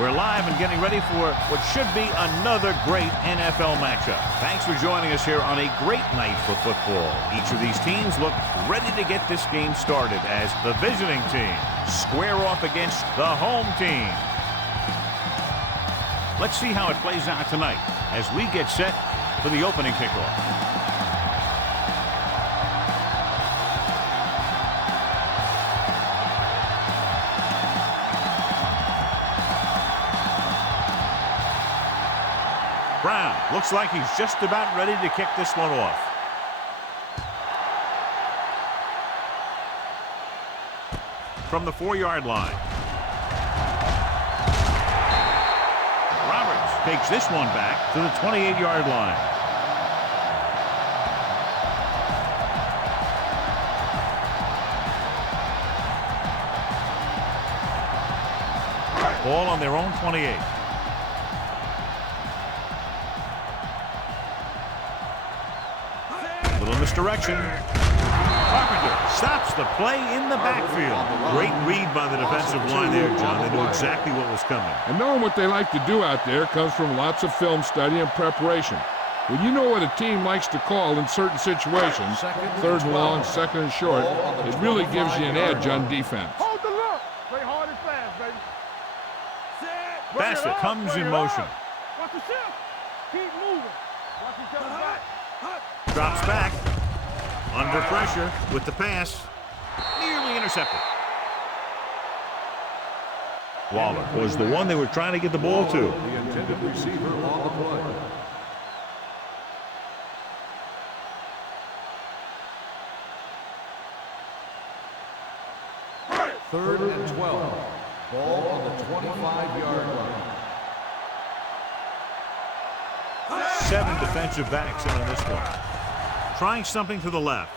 We're live and getting ready for what should be another great NFL matchup. Thanks for joining us here on a great night for football. Each of these teams look ready to get this game started as the visiting team square off against the home team. Let's see how it plays out tonight as we get set for the opening kickoff. Brown looks like he's just about ready to kick this one off. From the 4-yard line. Roberts takes this one back to the 28-yard line. Ball on their own 28. Little misdirection. Carpenter stops the play in the backfield. Great read by the defensive line there, John. They knew exactly what was coming. And knowing what they like to do out there comes from lots of film study and preparation. When you know what a team likes to call in certain situations, third and long, second and short, it really gives you an edge on defense. Hold the look. Play hard and fast, baby. Bassett comes in motion. Watch the shift. Keep moving. Watch each other back. Drops back. Under pressure with the pass. Nearly intercepted. Waller was the one they were trying to get the ball to. The intended receiver on the play. Third and 12. Ball on the 25-yard line. 7 defensive backs on this one. Trying something to the left.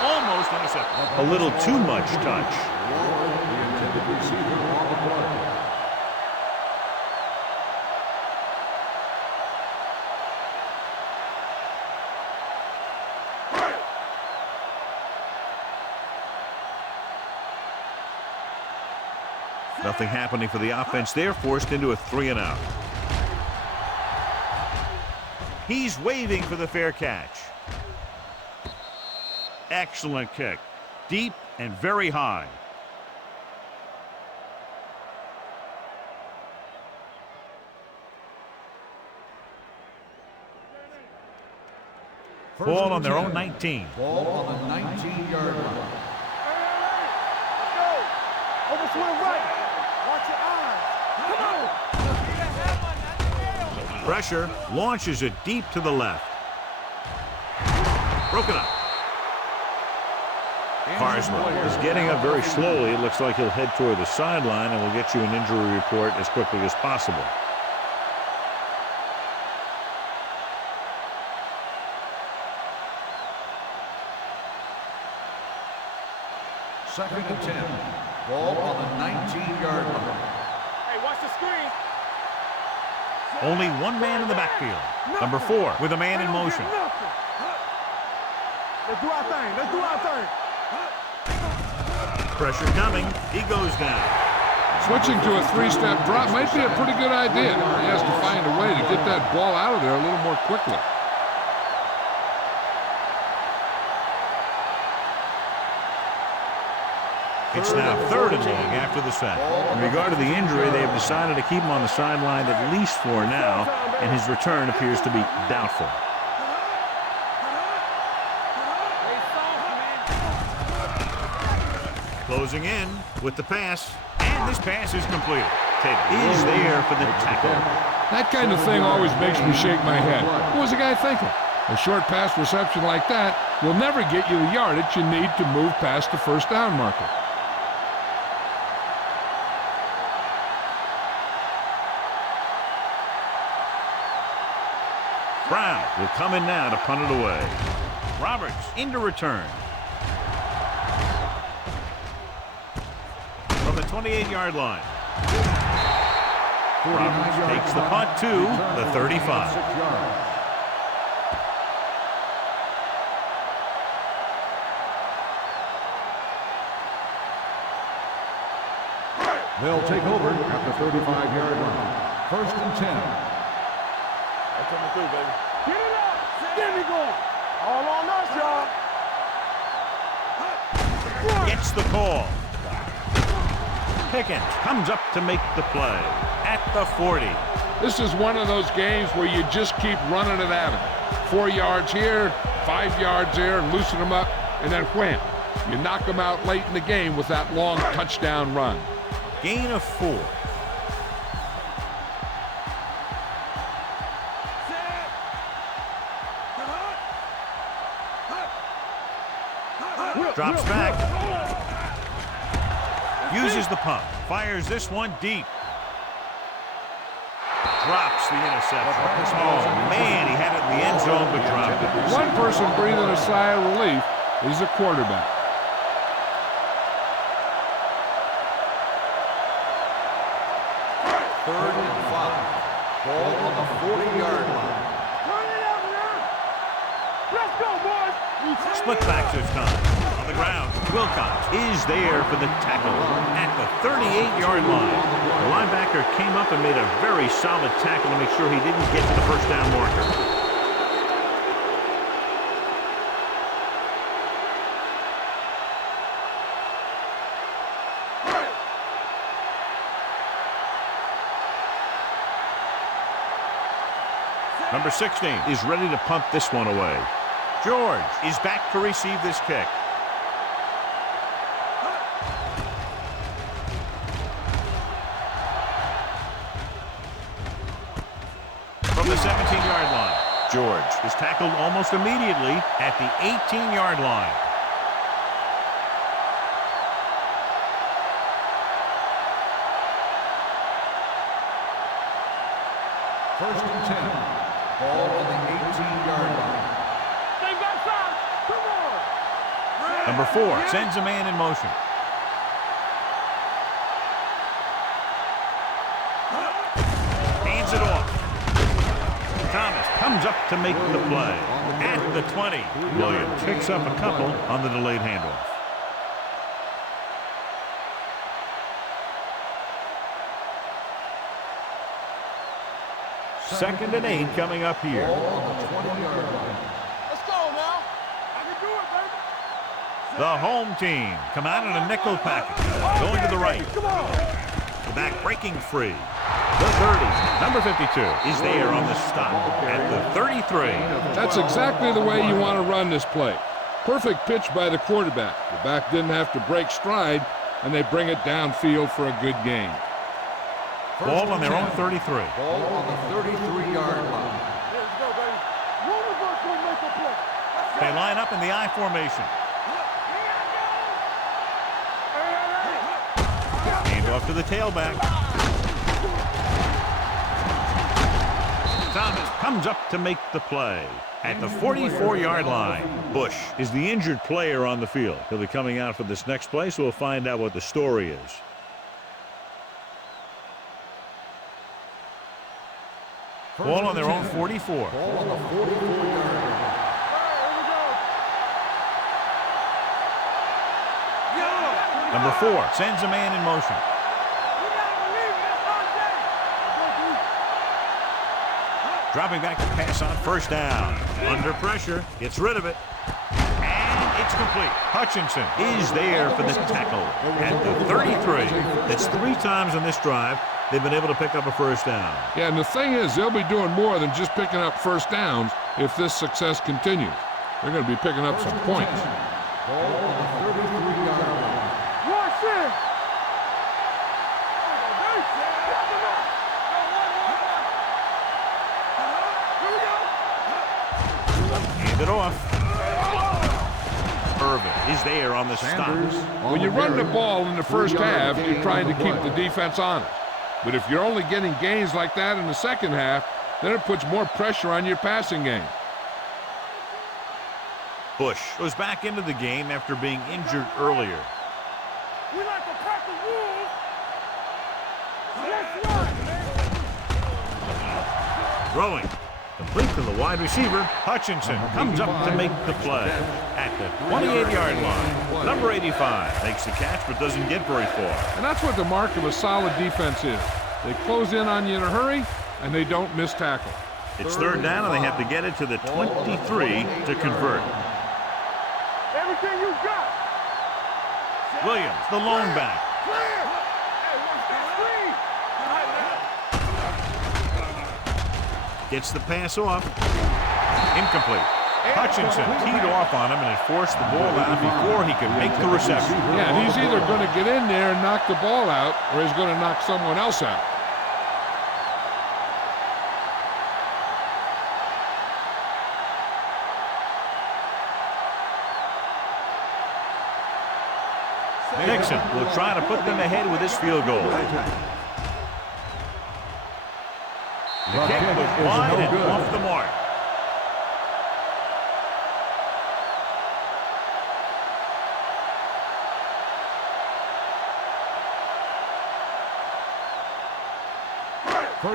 Almost intercepted. A little too much touch. The intended receiver on the play. Nothing happening for the offense. They're forced into a 3-and-out. He's waving for the fair catch. Excellent kick. Deep and very high. Ball on their own 19. Ball on the 19-yard line. Over to the right. Watch your eyes. Come on. Pressure launches it deep to the left. Broken up. Carswell is getting up very slowly. It looks like he'll head toward the sideline, and we'll get you an injury report as quickly as possible. Second and 10. Ball on the 19-yard line. Hey, watch the screen. Only one man in the backfield. Number 4 with a man in motion. Let's do our thing. Let's do our thing. Pressure coming. He goes down. Switching to a 3-step drop might be a pretty good idea. He has to find a way to get that ball out of there a little more quickly. It's now 3rd and long after the sack. In regard to the injury, they have decided to keep him on the sideline at least for now, and his return appears to be doubtful. Closing in with the pass, and this pass is completed. Taylor is there for the tackle. That kind of thing always makes me shake my head. What was the guy thinking? A short pass reception like that will never get you the yardage you need to move past the first down marker. Brown will come in now to punt it away. Roberts into return. From the 28-yard line. Roberts takes the punt to the 35. They'll take over at the 35-yard line. 1st and 10. That's coming through, baby. Get it up! There we go! All on us, y'all! Gets the call. Pickens comes up to make the play at the 40. This is one of those games where you just keep running it at them. 4 yards here, 5 yards there, loosen them up, and then wham. You knock them out late in the game with that long touchdown run. Gain of 4. Drops back. Uses the pump. Fires this one deep. Drops the interception. Oh, man, he had it in the end zone, but dropped it. One person breathing a sigh of relief is the quarterback. Third and 5. Ball on the 40-yard line. Turn it out, man! Let's go, boys! Split back this time. On the ground, Wilcox is there for the tackle at the 38-yard line. The linebacker came up and made a very solid tackle to make sure he didn't get to the first down marker. Number 16 is ready to punt this one away. George is back to receive this kick. From the 17-yard line, George is tackled almost immediately at the 18-yard line. First and 10. Ball on the 18-yard line. Stay back side! Come on! Number 4 sends a man in motion. Hands it off. Thomas comes up to make the play at the 20. Williams picks up a couple on the delayed handoff. Second and 8 coming up here. Ball on the 20-yard line. Let's go now! I can do it, baby! The home team come out in a nickel package. Going to the right. Come on! The back breaking free. The 30. Number 52 is there on the stop at the 33. That's exactly the way you want to run this play. Perfect pitch by the quarterback. The back didn't have to break stride, and they bring it downfield for a good gain. Ball on their own 33. Ball on the 33-yard line. Let's go, baby! One of us will make a play! They line up in the I formation. Hand off to the tailback. Thomas comes up to make the play at the 44-yard line. Bush is the injured player on the field. He'll be coming out for this next play, so we'll find out what the story is. Ball on their own 44. Ball on the 44-yard line. Number 4 sends a man in motion. Dropping back to pass on first down. Under pressure, gets rid of it. And it's complete. Hutchinson is there for the tackle at the 33. That's 3 times on this drive they've been able to pick up a first down. Yeah, and the thing is, they'll be doing more than just picking up first downs if this success continues. They're going to be picking up some points. Ball on the 33-yard line. Watch it! Hand it off. Irvin is there on the stop. When you run the ball in the first half, you're trying to keep the defense honest. But if you're only getting gains like that in the second half, then it puts more pressure on your passing game. Bush goes back into the game after being injured earlier. We like to practice rules. Let's run, man. Throwing. Complete to the wide receiver. Hutchinson comes up to make the play at the 28-yard line. Number 85 makes the catch but doesn't get very far. And that's what the mark of a solid defense is. They close in on you in a hurry, and they don't miss tackle. It's third down, and they have to get it to the 23 to convert. Everything you got. Williams, the lone back. Clear. Hey, watch that screen. Gets the pass off. Incomplete. Hutchinson teed off on him and had forced the ball out before he could make the reception. Yeah, and he's either going to get in there and knock the ball out, or he's going to knock someone else out. Nixon will try to put them ahead with his field goal. The kick was wide and off the mark.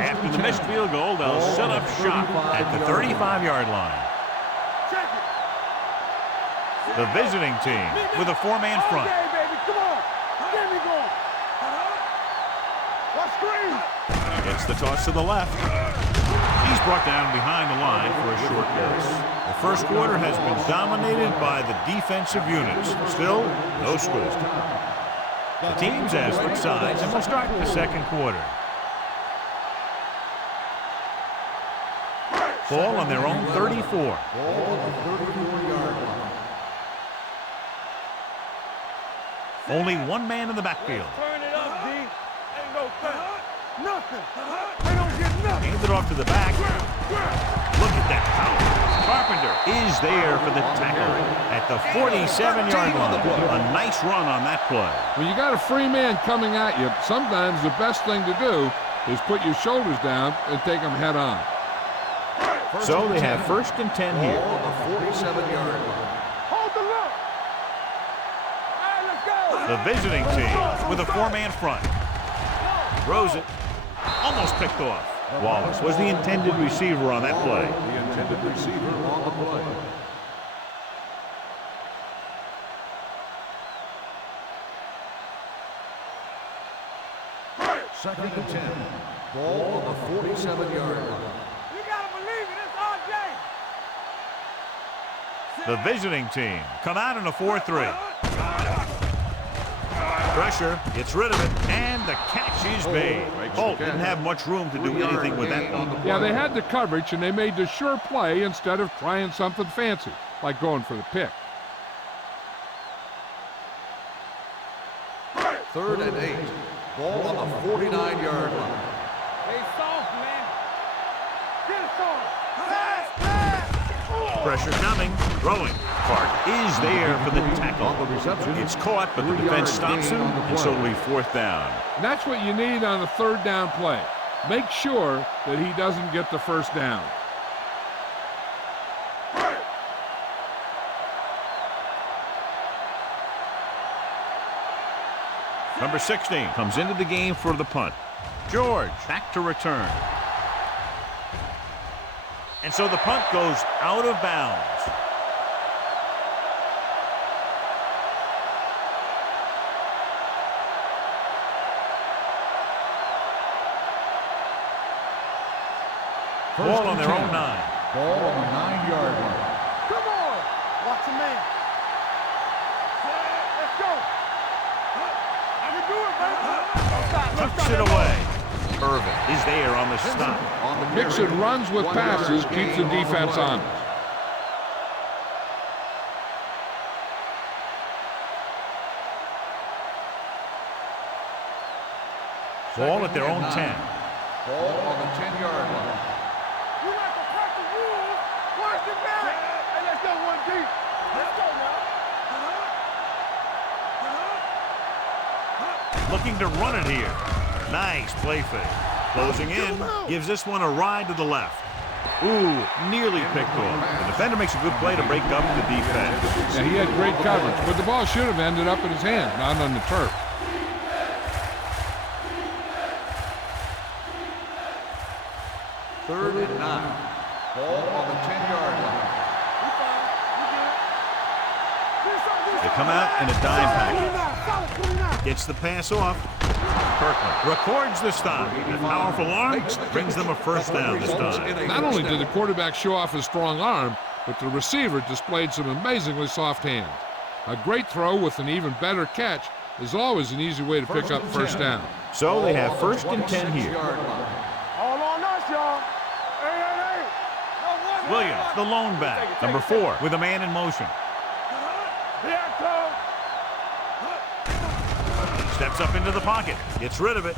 After the missed field goal, they'll set up shop at the 35-yard line. The visiting team with a four-man front. Come on. Get me going. Watch screen. Gets the toss to the left. He's brought down behind the line for a short loss. The first quarter has been dominated by the defensive units. Still, no score. The teams have switched sides and will start the second quarter. Ball on their own 34. Only one man in the backfield. Turn it up, D. Ain't no thing. Nothing. They don't get nothing. Hands it off to the back. Look at that power. Carpenter is there for the tackle at the 47-yard line. A nice run on that play. When you got a free man coming at you, sometimes the best thing to do is put your shoulders down and take them head on. So they have first and 10 here. On the 47-yard line. Hold the look. All right, let's go. The visiting team with a four-man front. Throws it. Almost picked off. Wallace was the intended receiver on that play. The intended receiver on the play. Second and 10. Ball on the 47-yard line. You gotta believe it. It's RJ. The visiting team come out in a 4-3. Pressure, gets rid of it, and the catch is made. Holt didn't have much room to do anything with that one. Yeah, they had the coverage, and they made the sure play instead of trying something fancy, like going for the pick. Third and 8. Ball on the 49-yard line. They soft, man. Get it soft. Pressure coming, throwing. Park is there for the tackle. On the reception. It's caught, but the defense stops him, and so it'll be fourth down. And that's what you need on a third down play. Make sure that he doesn't get the first down. Number 16 comes into the game for the punt. George back to return. And so the punt goes out of bounds. Ball on their own 9. Ball on the 9-yard line. Come on. Watch your man. Let's go. I can do it, baby. Tucks it away. Irvin is there on the stop. On the Mixon carry. runs with 1 yard passes, keeps the gain on the defense play. honest. Ball at their own 10. Ball on the 10-yard line. You like to practice rules. Where's the man? Hey, let's go one deep. Let's go now. Looking to run it here. Nice play fake. Closing in. Gives this one a ride to the left. Ooh, nearly picked off. The defender makes a good play to break up the defense. Yeah, he had great coverage, but the ball should have ended up in his hand, not on the turf. Third and 9. Ball on the 10-yard line. They come out in a dime package. Gets the pass off. Kirkland records the stop. A powerful arm brings them a first down this time. Not only did the quarterback show off his strong arm, but the receiver displayed some amazingly soft hands. A great throw with an even better catch is always an easy way to pick up first down. So they have first and 10 here. All on us, y'all. Hey. Williams, the lone back, number 4, with a man in motion. Here it comes. Steps up into the pocket, gets rid of it,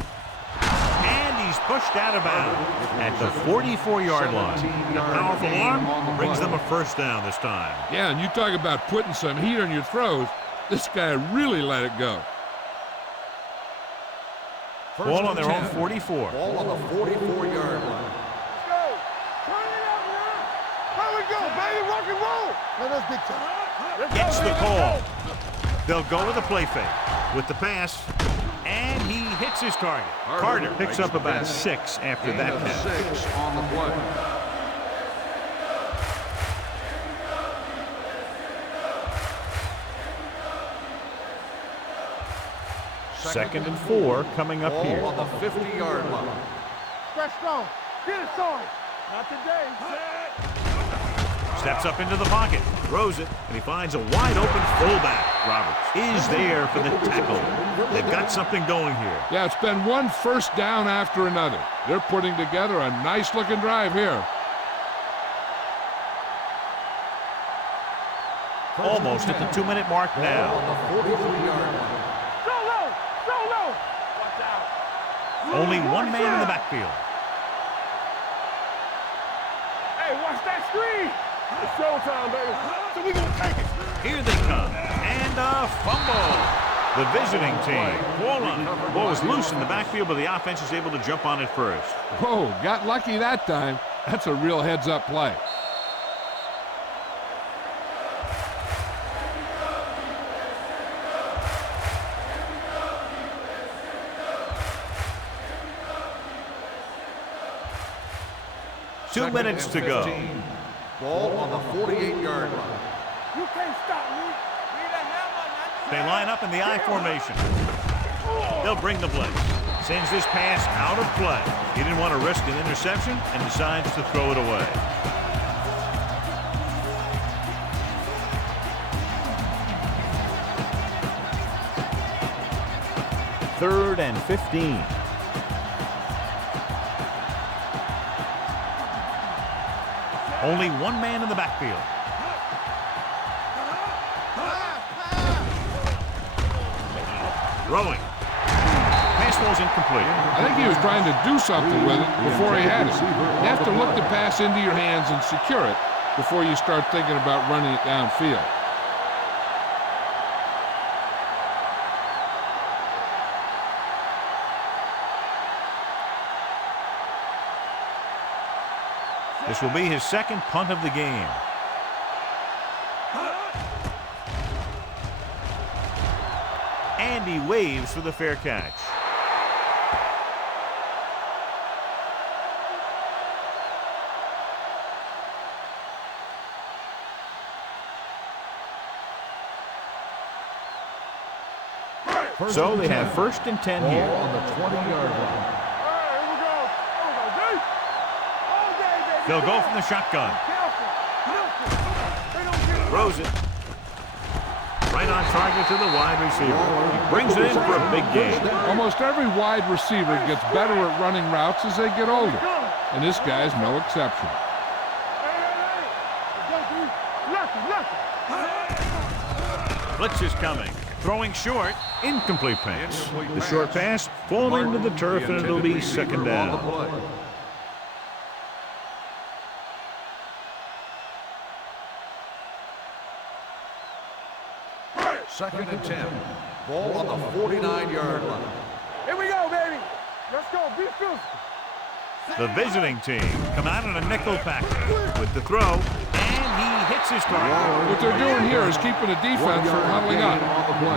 and he's pushed out of bounds at the 44-yard line. A powerful arm brings them a first down this time. Yeah, and you talk about putting some heat on your throws. This guy really let it go. Ball on their own 44. Ball on the 44-yard line. Let's go. Turn it up now. Here we go, baby. Rock and roll. Man, that's big time. Gets the call. They'll go with a play fake with the pass, and he hits his target. Carter picks up about 6 after that catch. 6 on the play. Second and 4 coming up here. Ball on the 50-yard line. Fresh stone. Get it started. Not today. Steps up into the pocket, throws it, and he finds a wide-open fullback. Roberts is there for the tackle. They've got something going here. Yeah, it's been one first down after another. They're putting together a nice-looking drive here. Almost at the 2-minute mark now. On the 43-yard line. Solo. Watch out. Only one man in the backfield. Hey, watch that screen. It's showtime, baby. So we gonna take it. Here they come, and a fumble. The visiting team, ball on it. Ball is loose in the backfield, but the offense is able to jump on it first. Whoa, got lucky that time. That's a real heads-up play. Two minutes to go. Ball on the 48-yard line. You can't stop me. They line up in the I formation. They'll bring the blitz. Sends this pass out of play. He didn't want to risk an interception and decides to throw it away. Third and 15. Only one man in the backfield. Throwing. Pass ball's incomplete. I think he was trying to do something with it before he had it. You have to look the pass into your hands and secure it before you start thinking about running it downfield. This will be his second punt of the game. And he waves for the fair catch. So they have first and 10 Ball here. on the 20-yard line. Here we go. All day, baby. They'll go from the shotgun. Throws it. Right on target to the wide receiver. He brings it in for a big gain. Almost every wide receiver gets better at running routes as they get older, and this guy's no exception. Blitz is coming. Throwing short. Incomplete pass. The short pass falling to the turf, and it'll be second down. Second and 10. Ball on the 49-yard line. Here we go, baby. Let's go. Be physical. The visiting team come out in a nickel package with the throw, and he hits his target. What they're doing here is keeping the defense from huddling up.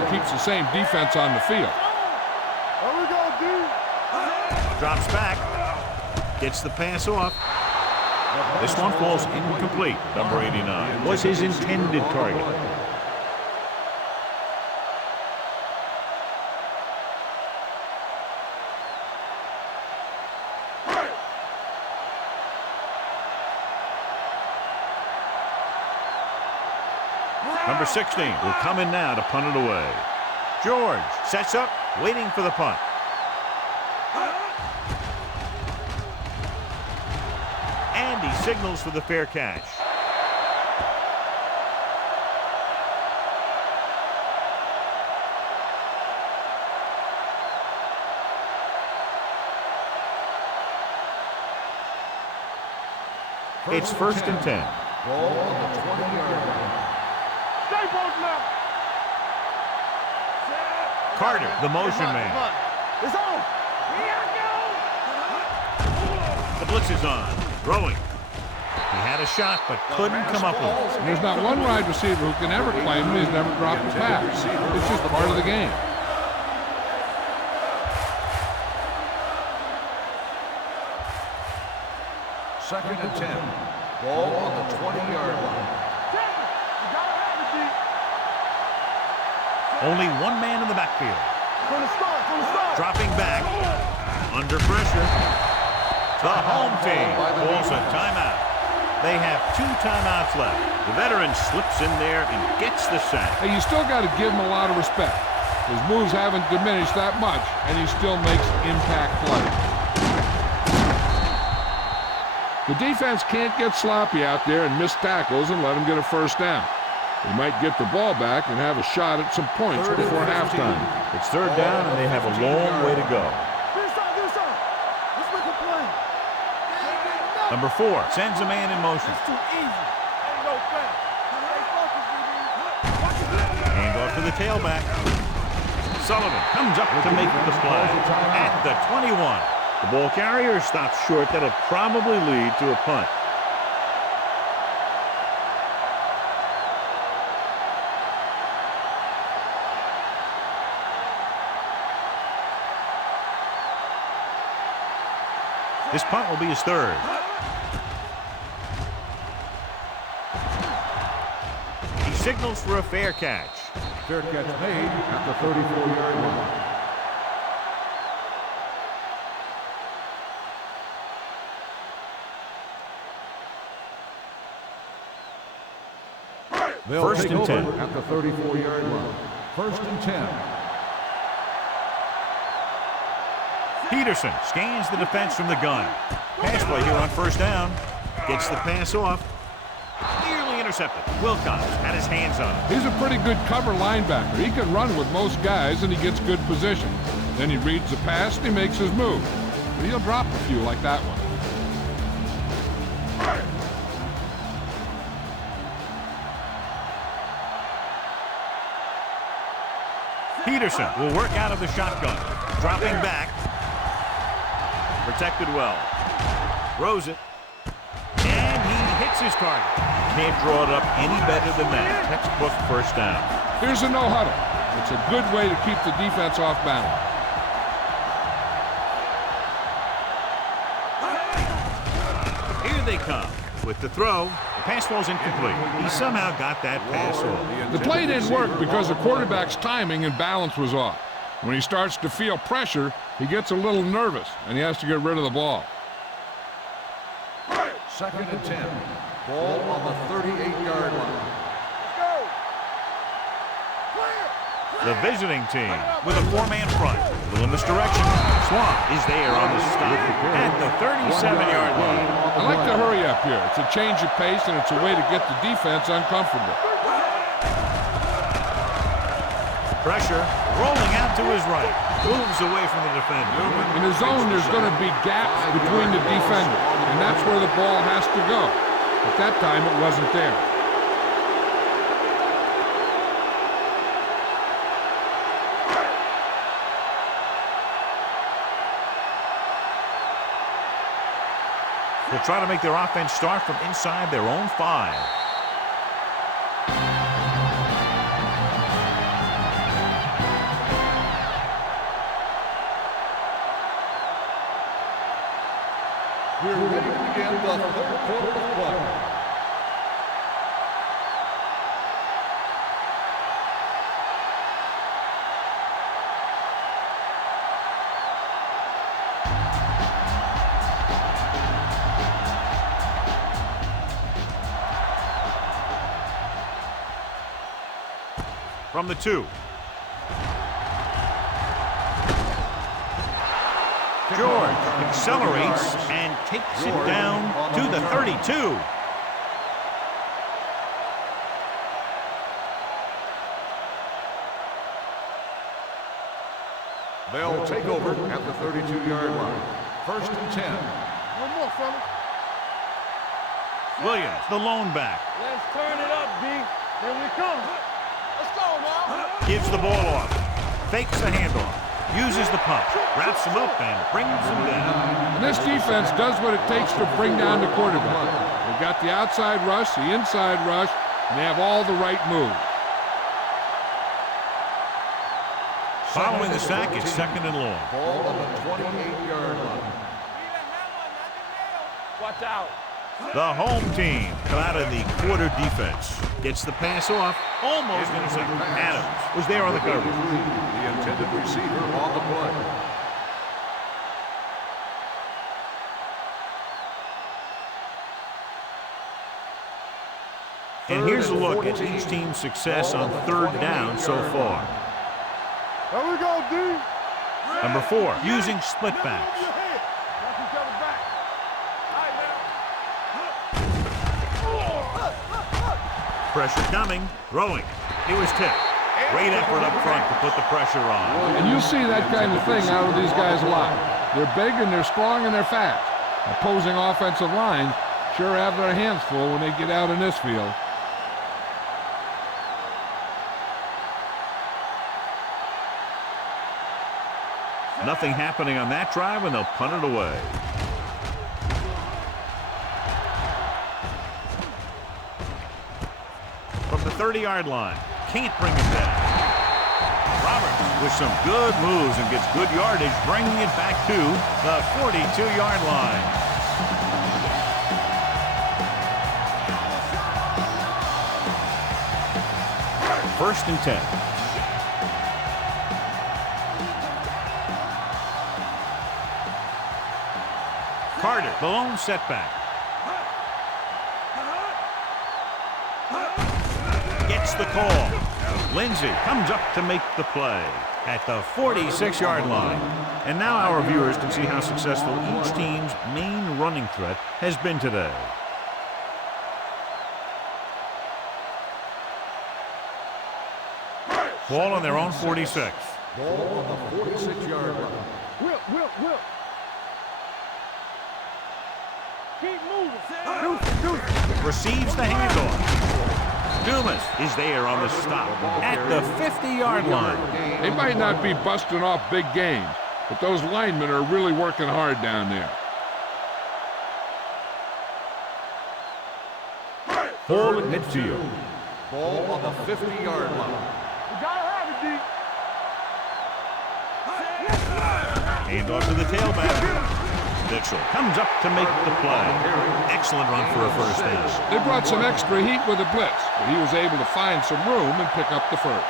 Keeps the same defense on the field. Here we go, dude. Drops back. Gets the pass off. This one falls incomplete. Number 89 was his intended target. Number 16 will come in now to punt it away. George sets up, waiting for the punt. And he signals for the fair catch. It's 1st and 10. Ball on the 20-yard line. Stay both left. Carter, the motion man. It's on. The blitz is on. Throwing. He had a shot, but couldn't come up with it. There's not one wide receiver who can ever claim that he's never dropped a pass. It's just part of the game. Second and 10. Ball on the 20-yard line. Only one man in the backfield. From the start. Dropping back. Under pressure. The home team calls a timeout. They have 2 timeouts left. The veteran slips in there and gets the sack. Hey, you still got to give him a lot of respect. His moves haven't diminished that much, and he still makes impact plays. The defense can't get sloppy out there and miss tackles and let him get a first down. They might get the ball back and have a shot at some points before halftime. It's 3rd down, and they have a long way to go. Let's make a play. Number 4 sends a man in motion. It's too easy. Ain't no fast. Hand off to the tailback. Sullivan comes up to make the play at the 21. The ball carrier stops short. That'll probably lead to a punt. This punt will be his 3rd. He signals for a fair catch. Fair catch made at the 34-yard line. They'll 1st and 10 at the 34-yard line. 1st and 10. Peterson scans the defense from the gun. Pass play here on 1st down. Gets the pass off. Nearly intercepted. Wilcox had his hands on it. He's a pretty good cover linebacker. He can run with most guys, and he gets good position. Then he reads the pass, and he makes his move. But he'll drop a few like that one. Peterson will work out of the shotgun. Dropping back. Protected well. Throws it. And he hits his target. Can't draw it up any better than that. Textbook 1st down. Here's a no huddle. It's a good way to keep the defense off balance. Here they come. With the throw, the pass falls incomplete. He somehow got that pass off. The play didn't work because the quarterback's timing and balance was off. When he starts to feel pressure, he gets a little nervous, and he has to get rid of the ball. 2nd and 10. Ball on the 38-yard line. The visiting team with a 4-man front. A little misdirection. Swamp is there on the stop at the 37-yard line. I like to hurry up here. It's a change of pace, and it's a way to get the defense uncomfortable. Pressure rolling out to his right. Moves away from the defender. In the zone, there's going to be gaps between the defenders, and that's where the ball has to go. At that time, it wasn't there. They'll try to make their offense start from inside their own 5. We're ready to begin the the third quarter of play. From the 2. George accelerates and takes it down to the 32. They'll take over at the 32-yard line. First and 10. One more, fella. Williams, the lone back. Let's turn it up, D. Here we come. Let's go now. Gives the ball off. Fakes the handoff. Uses the pump. Wraps him up and brings him down. And this defense does what it takes to bring down the quarterback. They've got the outside rush, the inside rush, and they have all the right moves. Following the sack, it's second and long. Ball on the 28-yard line. Watch out. The home team come out of the quarter defense. Gets the pass off. Almost intercepted. Adams was there on the coverage. The intended receiver on the play. And here's a look at each team's success on third down so far. There we go, D. Number 4, using split backs. Pressure coming, throwing. He was tipped. Great effort up front to put the pressure on. And you see that kind of thing out of these guys a lot. They're big and they're strong and they're fast. Opposing offensive lines sure have their hands full when they get out in this field. Nothing happening on that drive, and they'll punt it away. From the 30-yard line, can't bring it down. Roberts with some good moves and gets good yardage, bringing it back to the 42-yard line. First and 10. Carter, the lone setback. Gets the call. Lindsey comes up to make the play at the 46-yard line. And now our viewers can see how successful each team's main running threat has been today. Ball on their own 46. Ball on the 46-yard line. Whip. Keep moving. Receives the handoff. Dumas is there on the stop at the 50-yard line. They might not be busting off big games, but those linemen are really working hard down there. Ball at midfield. Ball on the 50-yard line. You gotta have it, D. Hand off to the tailback. Mitchell comes up to make the play. Excellent run for a first down. They brought some extra heat with the blitz, but he was able to find some room and pick up the first.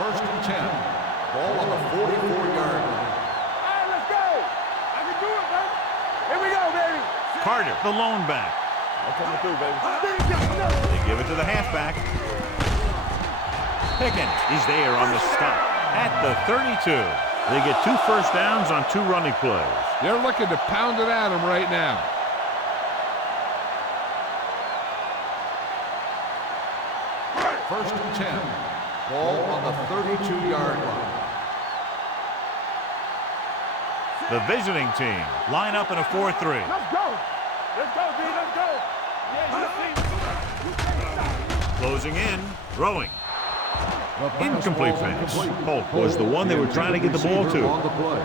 First and 10. Ball on the 44-yard line. All right, let's go. I can do it, baby. Here we go, baby. Carter, the lone back. I'm coming through, baby. They give it to the halfback. Pickens is there on the stop at the 32. They get 2 first downs on 2 running plays. They're looking to pound it at him right now. First and 10. Ball on the 32-yard line. The visiting team line up in a 4-3. Let's go. Let's go, D. Let's go. Yeah, you see. Closing in, throwing. Incomplete pass. Polk was the one they were trying to get the ball to. On the play.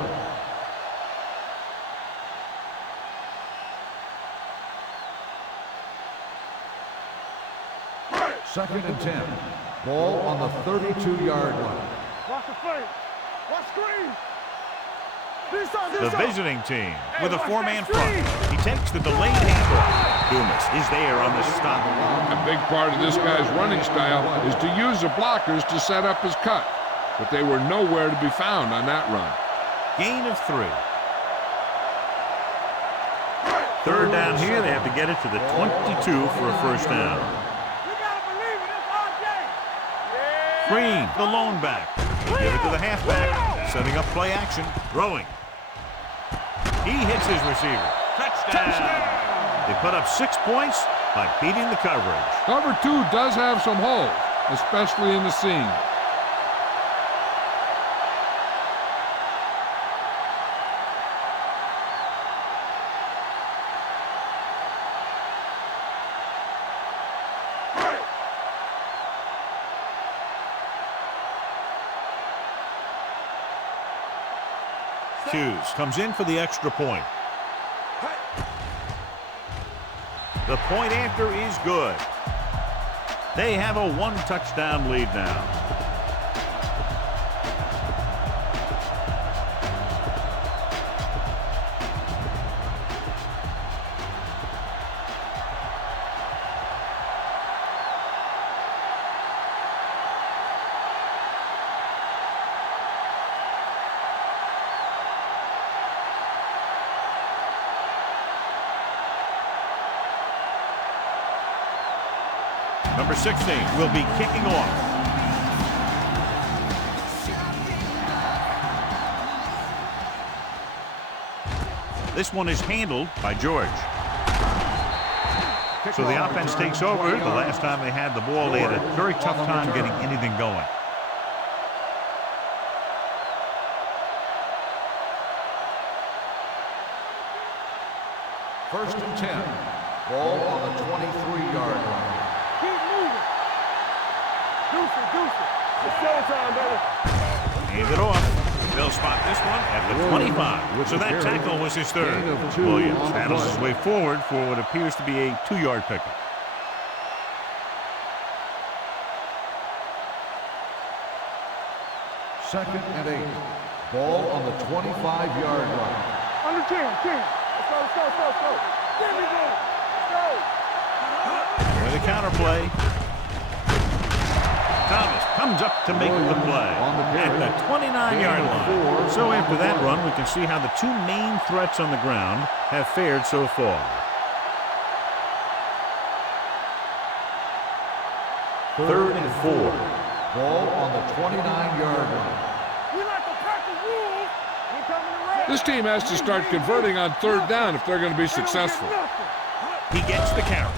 Second and 10. Ball on the 32-yard line. Watch the face. Watch screen. The visiting team with a four-man front. He takes the delayed handoff. Dumas is there on the stop. A big part of this guy's running style is to use the blockers to set up his cut, but they were nowhere to be found on that run. Gain of 3. Third down here. They have to get it to the 22 for a first down. Green, the lone back. They give it to the halfback, setting up play action, throwing. He hits his receiver. Touchdown! They put up 6 points by beating the coverage. Cover 2 does have some holes, especially in the seam. Hughes comes in for the extra point. The point after is good. They have a 1-touchdown lead now. Number 16 will be kicking off. This one is handled by George. So the offense takes over. The last time they had the ball, they had a very tough time getting anything going. First and 10. Ball on the 23-yard line. Keep moving. Deuce it. It's showtime, baby. Hand it off. They'll spot this one at the 25. So that tackle was his third. Williams battles his way forward for what appears to be a 2-yard pickup. Second and 8. Ball on the 25-yard line. Under 10. Let's go. Give me that. Let's go. With a counterplay. Thomas comes up to make the play at the 29-yard line. So after that run, we can see how the 2 main threats on the ground have fared so far. Third and 4. Ball on the 29-yard line. We like to crack the rules. We coming to red. This team has to start converting on third down if they're going to be successful. He gets the carry.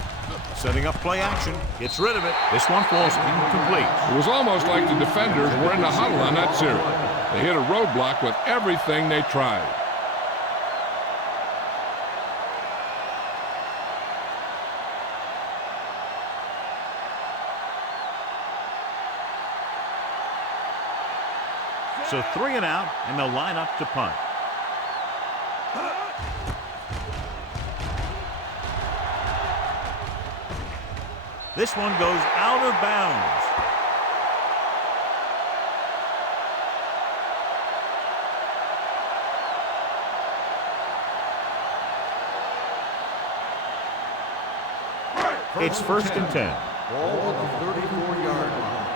Setting up play action. Gets rid of it. This one falls incomplete. It was almost like the defenders were in the huddle on that series. They hit a roadblock with everything they tried. So 3 and out, and they'll line up to punt. This one goes out of bounds. It's first and 10. Ball on the 34-yard line.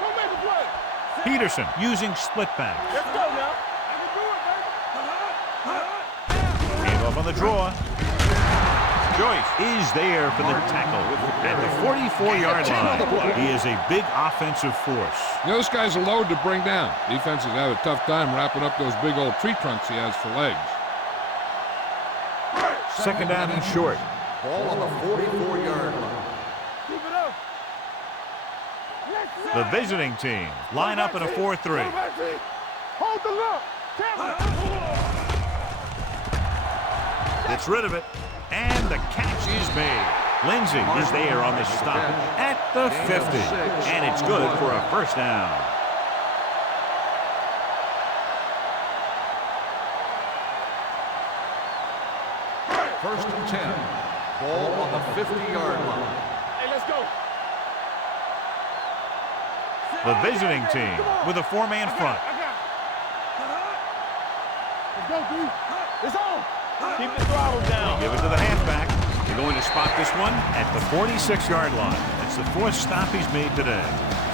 Go make a play. Peterson using split back. Let's go now. Gave up on the draw. Joyce is there for the tackle at the 44-yard line. He is a big offensive force. You know, this guy's a load to bring down. Defense has had a tough time wrapping up those big old tree trunks he has for legs. Second down and short. Ball on the 44-yard line. Keep it up. The visiting team line up in a 4-3. Hold the look. Gets rid of it, and the catch is made. Lindsey is there on the stop at the 50, and it's good for a first down. First and 10. Ball on the 50-yard line. Hey, let's go. The visiting team with a 4-man front. Go, D. It's on. Keep the throttle down. Give it to the halfback. They're going to spot this one at the 46-yard line. It's the 4th stop he's made today.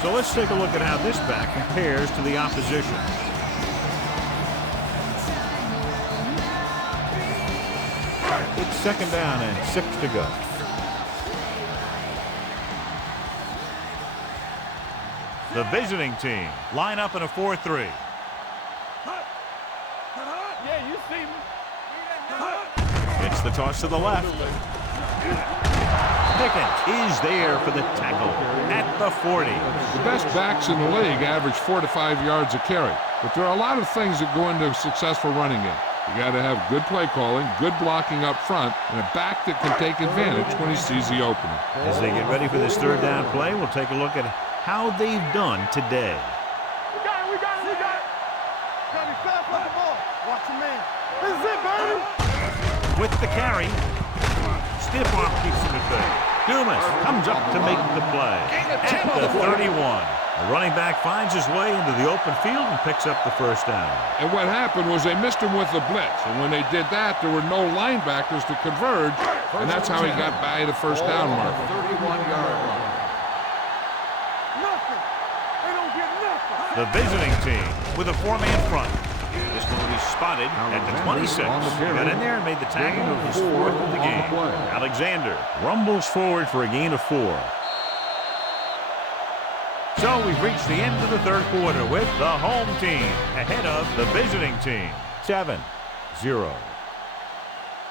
So let's take a look at how this back compares to the opposition. It's 2nd down and 6 to go. The visiting team line up in a 4-3. Yeah, you see me. It's the toss to the left. Pickens is there for the tackle at the 40. The best backs in the league average 4 to 5 yards a carry, but there are a lot of things that go into a successful running game. You got to have good play calling, good blocking up front, and a back that can take advantage when he sees the opening. As they get ready for this 3rd down play, we'll take a look at how they've done today. We got it. Gotta be fast on the ball. Watch your man. This is it, baby. With the carry, stiff arm keeps him at bay. Dumas comes up to make the play at the 31. The running back finds his way into the open field and picks up the 1st down. And what happened was they missed him with the blitz, and when they did that, there were no linebackers to converge, and that's how he got by the 1st down mark. 31-yard line. Nothing. They don't get nothing. The visiting team with a 4-man front. This one will be spotted at the 26. Got in there and made the tackle of his 4th of the game. Alexander rumbles forward for a gain of 4. So we've reached the end of the 3rd quarter with the home team ahead of the visiting team. 7-0.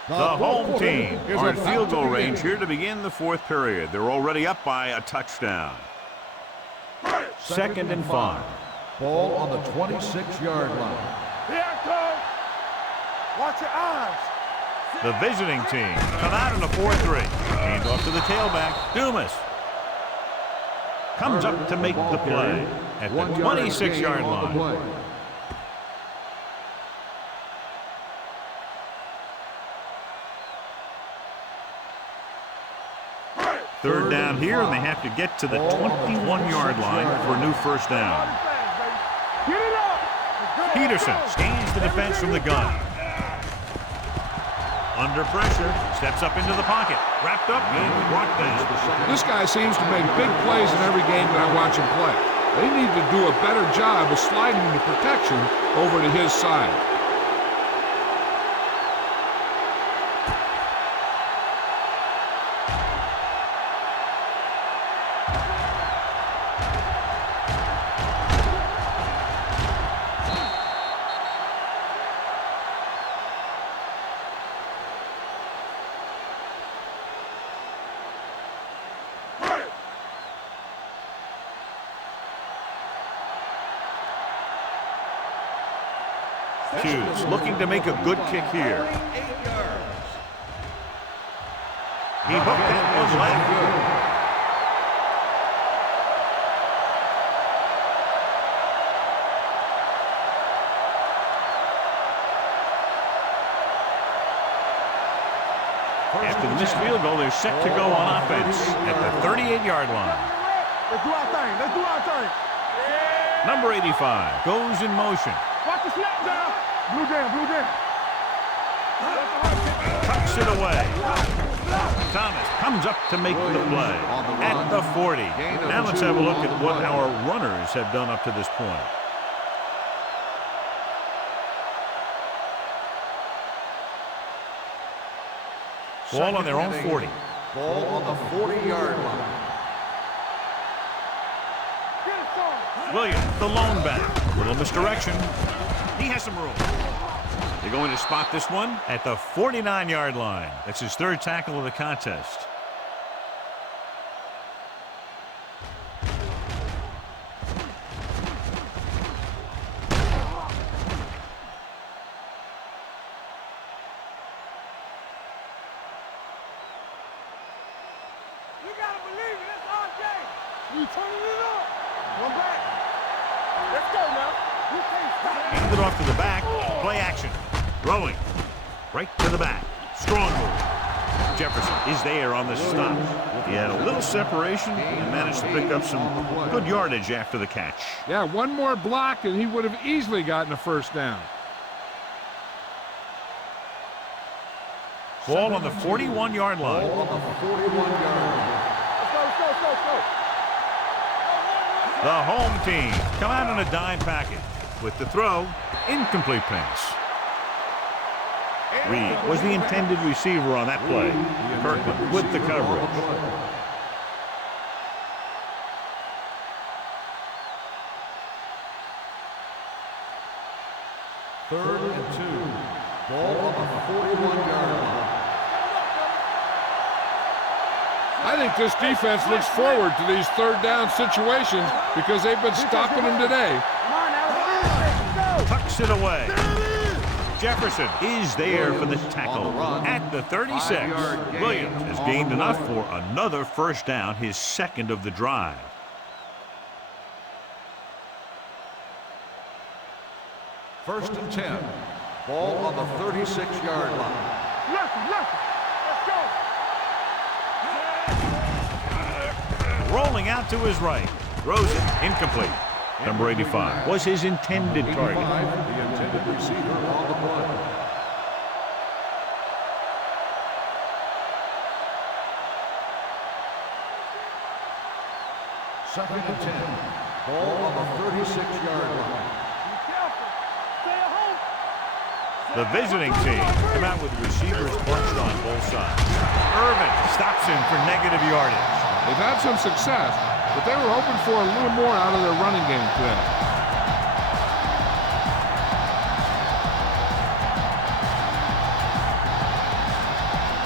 The home team are in field goal range here to begin the 4th period. They're already up by a touchdown. 2nd and 5. Ball on the 26-yard line. Here it comes. Watch your eyes. The visiting team come out in a 4-3. Hand off to the tailback, Dumas. Comes up to make the play at the 26-yard line. 3rd down here, and they have to get to the 21-yard line for a new 1st down. Get it up. Peterson scans the defense from the gun. Under pressure, steps up into the pocket. Wrapped up and brought down. This guy seems to make big plays in every game that I watch him play. They need to do a better job of sliding the protection over to his side. Hughes looking to make a good kick here. He hooked that one left. After the missed field goal, they're set to go on offense at the 38-yard line. Let's do our thing. Let's do our thing. Number 85 goes in motion. Watch the snap down. Blue down, blue down. Tucks it away. Thomas comes up to make the play at the 40. Now let's have a look at what our runners have done up to this point. Ball on their own 40. Ball on the 40-yard line. Williams, the lone back. Little misdirection. He has some room. They're going to spot this one at the 49-yard line. That's his 3rd tackle of the contest. You gotta believe it. It's RJ. You turning it up. One back. Let's go now. You can't stop. Hand it off to the back. Play action. Throwing. Right to the back. Strong move. Jefferson is there on the stop. He had a little separation and managed to pick up some good yardage after the catch. Yeah, one more block and he would have easily gotten a 1st down. Ball on the 41-yard line. Ball on the 41-yard line. Let's go. The home team come out in a dime package. With the throw, incomplete pass. Reed was the intended receiver on that play. Kirkland with the coverage. Third and 2. Ball on the 41-yard line. I think this defense looks forward to these third down situations because they've been stopping them today. Come on, Alabama. Tucks it away. Jefferson is there for the tackle at the 36. Williams has gained enough for another first down, his second of the drive. First and 10. Ball on the 36-yard line. Let's go. Rolling out to his right. Throws it incomplete. Number 85 was his intended target. 85, the intended receiver on the play. Second and 10. Ball on the 36-yard line. Be careful. Stay at home. The visiting team come out with receivers bunched on both sides. Irvin stops him for negative yardage. They've had some success, but they were hoping for a little more out of their running game today.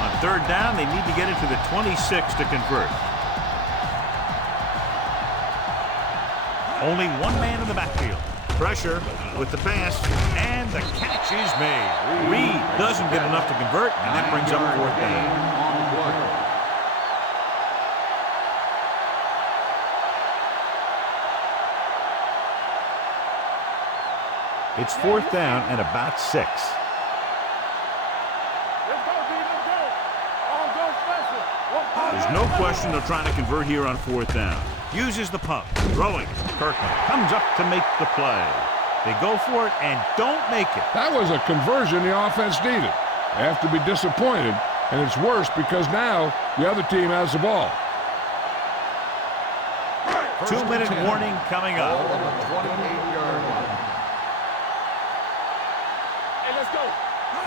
On third down, they need to get it to the 26 to convert. Only one man in the backfield. Pressure with the pass, and the catch is made. Reed doesn't get enough to convert, and that brings up fourth down. On the play. It's fourth down and about 6. Let's go, D. Let's go. On go special. There's no question they're trying to convert here on fourth down. Uses the pump. Throwing. Kirkland comes up to make the play. They go for it and don't make it. That was a conversion the offense needed. They have to be disappointed, and it's worse because now the other team has the ball. 2-minute warning coming Ball up. on the 28-yard line. Hey, let's go.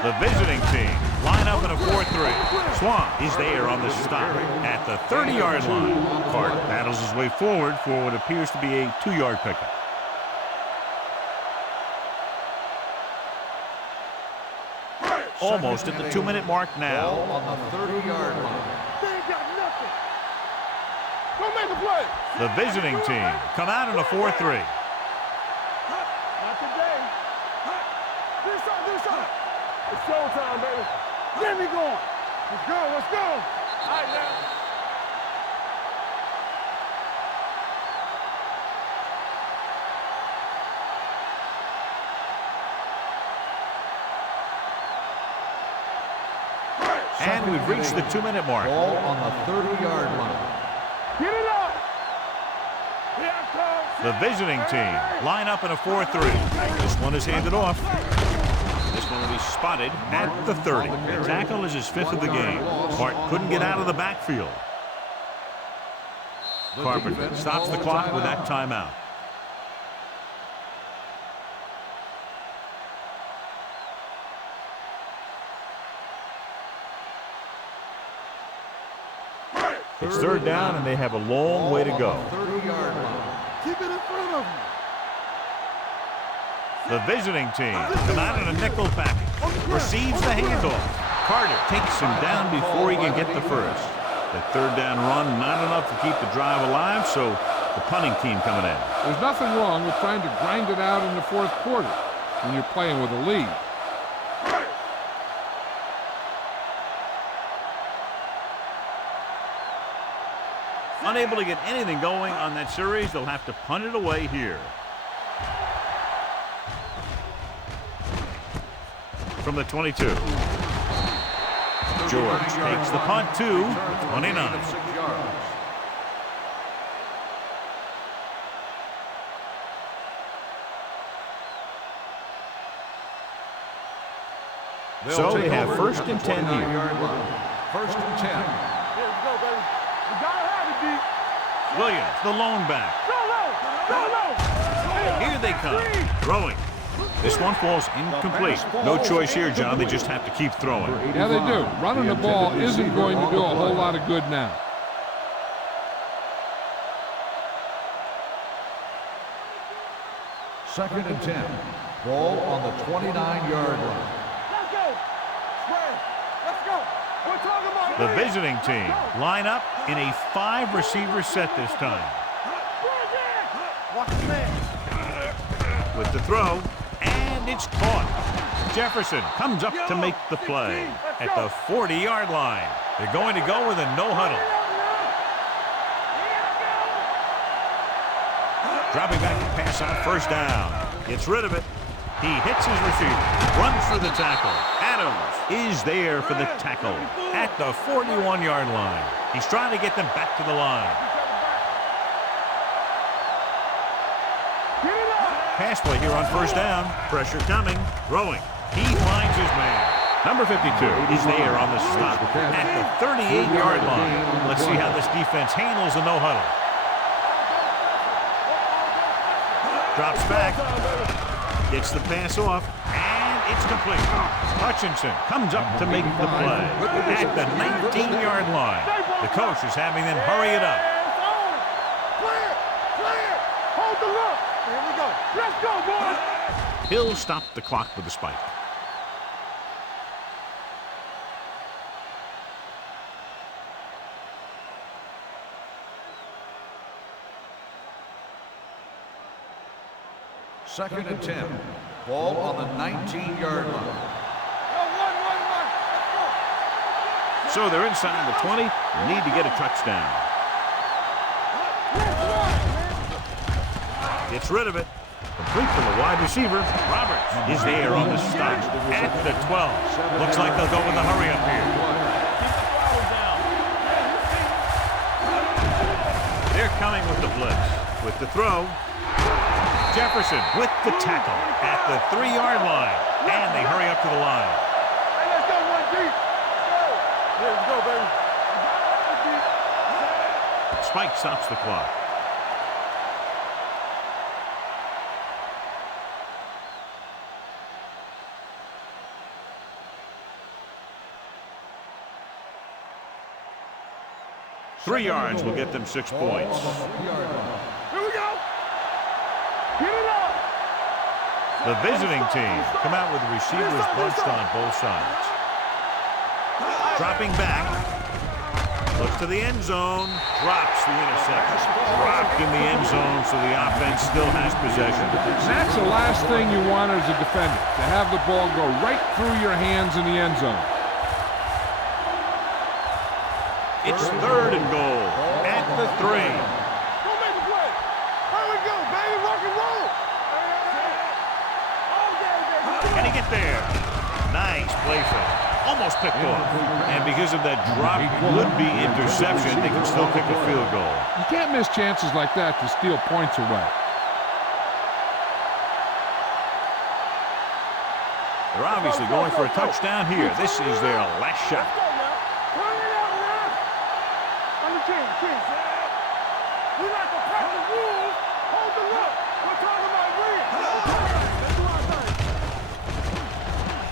The visiting team line up in a 4-3. Swan is there on the stop at the 30-yard line. Clark battles his way forward for what appears to be a 2-yard pickup. Almost at the 2-minute mark Ball now. on the 30-yard line. They ain't got nothing. Go make a play. The visiting team come out in a 4-3. Not today. This side. It's showtime, baby. Get me going. Let's go. All right, now. And we've reached the 2-minute mark. Ball on the 30-yard line. Get it up. Here it comes. The visiting team line up in a 4-3. This one is handed off. This one will be spotted at the 30. The tackle is his 5th of the game. Hart couldn't get out of the backfield. Carpenter stops the clock with that timeout. It's third down, and they have a long way to go. 30-yard line. Keep it in front of me. The visiting team come out in a nickel package. Receives the handoff. Carter takes him down before he can get the first. The third down run, not enough to keep the drive alive, so the punting team coming in. There's nothing wrong with trying to grind it out in the fourth quarter when you're playing with a lead. Unable to get anything going on that series, they'll have to punt it away here. From the 22. George takes the punt to the 29. 6 yards. So they have first and 10 here. First and 10. Here we go, baby. We gotta have it, D. Williams, the lone back. Go low! Go low! Here they come. Throwing. This one falls incomplete. No choice here, John. They just have to keep throwing. Yeah, they do. Running the ball isn't going to do a whole lot of good now. Second and 10. Ball on the 29-yard line. Let's go! Spread! Let's go! We're talking about The visiting team line up in a 5-receiver set this time. Watch the man. With the throw, and it's caught. Jefferson comes up to make the play at the 40-yard line. They're going to go with a no huddle. Dropping back to pass on first down. Gets rid of it. He hits his receiver. Runs for the tackle. Adams is there for the tackle at the 41-yard line. He's trying to get them back to the line. Pass play here on first down. Pressure coming. Throwing. He finds his man. Number 52 is there on the stop at the 38-yard line. Let's see how this defense handles the no huddle. Drops back. Gets the pass off. And it's complete. Hutchinson comes up to make the play at the 19-yard line. The coach is having them hurry it up. Clear! Clear! Hold the look! Here we go. Let's go, boys! He'll stop the clock with a spike. Second and 10. Ball on the 19-yard line. Run! Let's go! So they're inside the 20. Need to get a touchdown. Gets rid of it. Complete for the wide receiver. Roberts is there on the stop at the 12. Looks like they'll go with the hurry up here. They're coming with the blitz. With the throw. Jefferson with the tackle at the 3-yard line. And they hurry up to the line. Hey, let's go, one deep. Here we go, baby. Spike stops the clock. Three yards will get them 6 points. Here we go. Get it up. The visiting team come out with receivers bunched on both sides. Dropping back. Looks to the end zone. Drops the interception. Dropped in the end zone, so the offense still has possession. That's the last thing you want as a defender, to have the ball go right through your hands in the end zone. It's 3rd and goal at the 3. Go make the play. Here we go, baby. Rock and roll. Can he get there? Nice play fake. Almost picked off. And because of that drop, would-be interception, they can still kick a field goal. You can't miss chances like that to steal points away. They're obviously going for a touchdown here. This is their last shot. We like to press the rules. Hold the look. We're talking about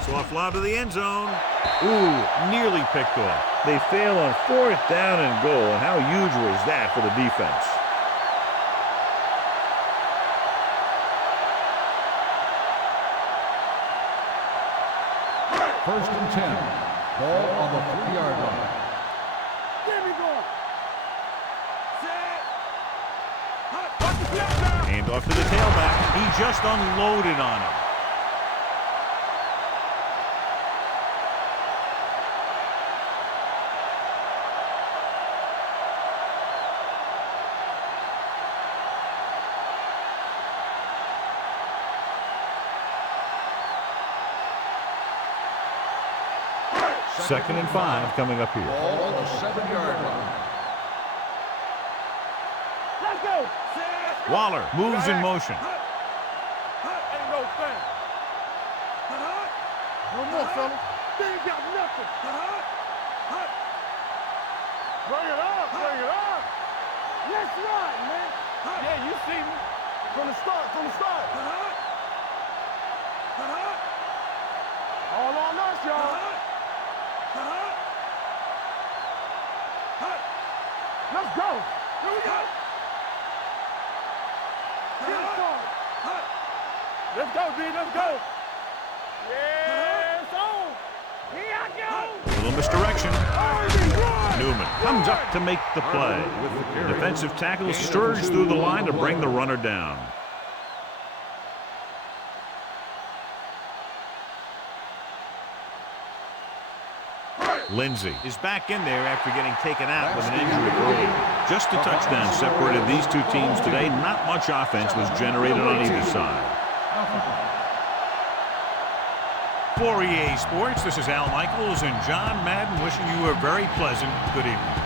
So a fly to the end zone. Ooh, nearly picked off. They fail on 4th down and goal. And how huge was that for the defense? First and 10. Ball on the 3-yard line. Get me going. Hand off to the tailback. He just unloaded on him. Second and 5 coming up here. Ball on the 7-yard line. Let's go. Waller moves in motion. Ain't no thing. One more, fella. They ain't got nothing. Bring it up, bring it up. Let's ride, man. Yeah, you see me. From the start, from the start. All on us, y'all. Let's go. Here we go. Get it started. Let's go, B. Let's go. Yeah, it's on. Here I go. A little misdirection. Newman comes up to make the play. The defensive tackle surged through the line to bring the runner down. Lindsey is back in there after getting taken out with an injury early. Just a touchdown separated these two teams today. Not much offense was generated on either side. For EA Sports, this is Al Michaels and John Madden wishing you a very pleasant good evening.